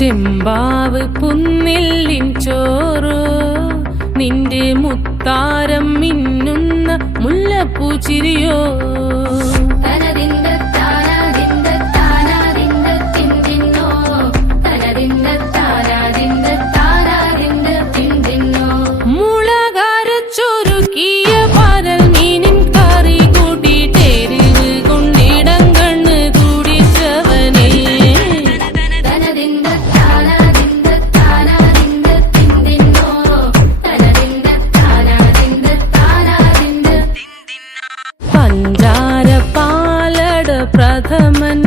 ചെമ്പാവ് പുന്നെല്ലിൻ ചോറോ നിന്റെ മുത്താരം മിന്നുന്ന മുല്ലപ്പൂച്ചിരിയോ പ്രഥമൻ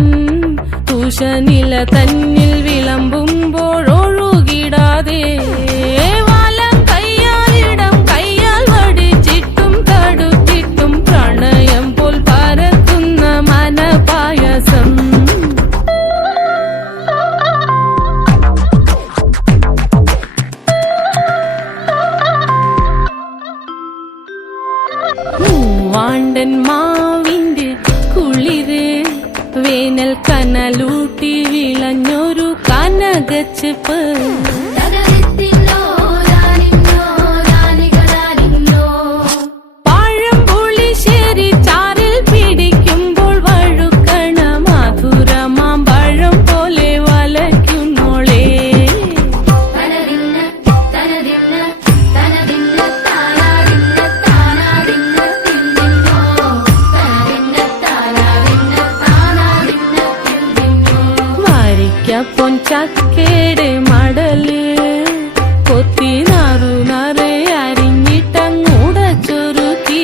തുഷനില തന്നിൽ വിളമ്പുമ്പോഴൊഴുകിടാതെ വലം കയ്യാലിടം കയ്യാൽ വടിച്ചിട്ടും തടുത്തിട്ടും പ്രണയം പോൽ പരത്തുന്ന മനപായസം മൂവാണ്ടൻ മാവിന്റെ കുളിര് വേനൽ കനലൂട്ടി വിളഞ്ഞൊരു കനകച്ചെപ്പ് പഴംപുളിശ്ശേരി ചാറിൽ പിടിക്കുമ്പോൾ വഴുക്കണ മധുരമാം പഴം പോലെ വലയ്ക്കുന്നോളേ പൊൻചക്കേടെ മടല് കൊത്തി നാറു നറെ അരിഞ്ഞിട്ടങ്ങൂടച്ചൊരുക്കി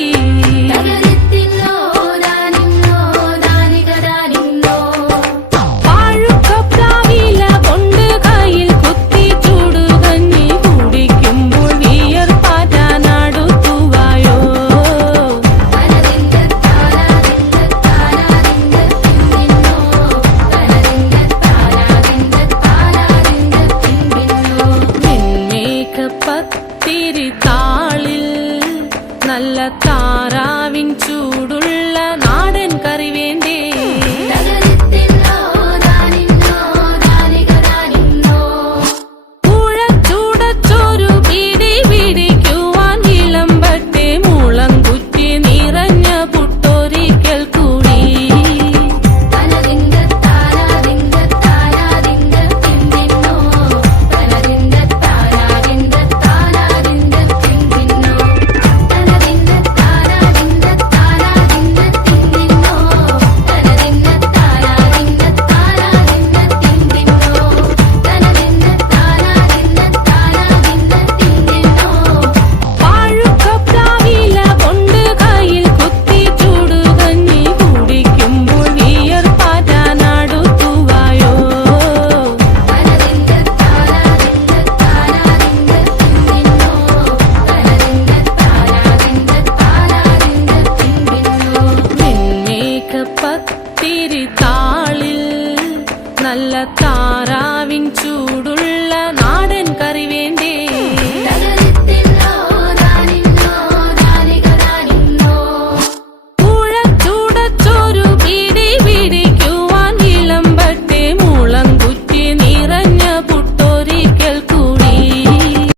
പാഴുക്കപ്ലാവില കൊണ്ട് കയ്യിൽ കുത്തി ചൂടുകഞ്ഞി കുടിക്കുമ്പോൾ വിയർപ്പാറ്റാനടുത്തുവായോ പത്തിരിത്താളിൽ നല്ല താറാവിൻ ചൂടുള്ള നാടൻ കറി വേണ്ടേ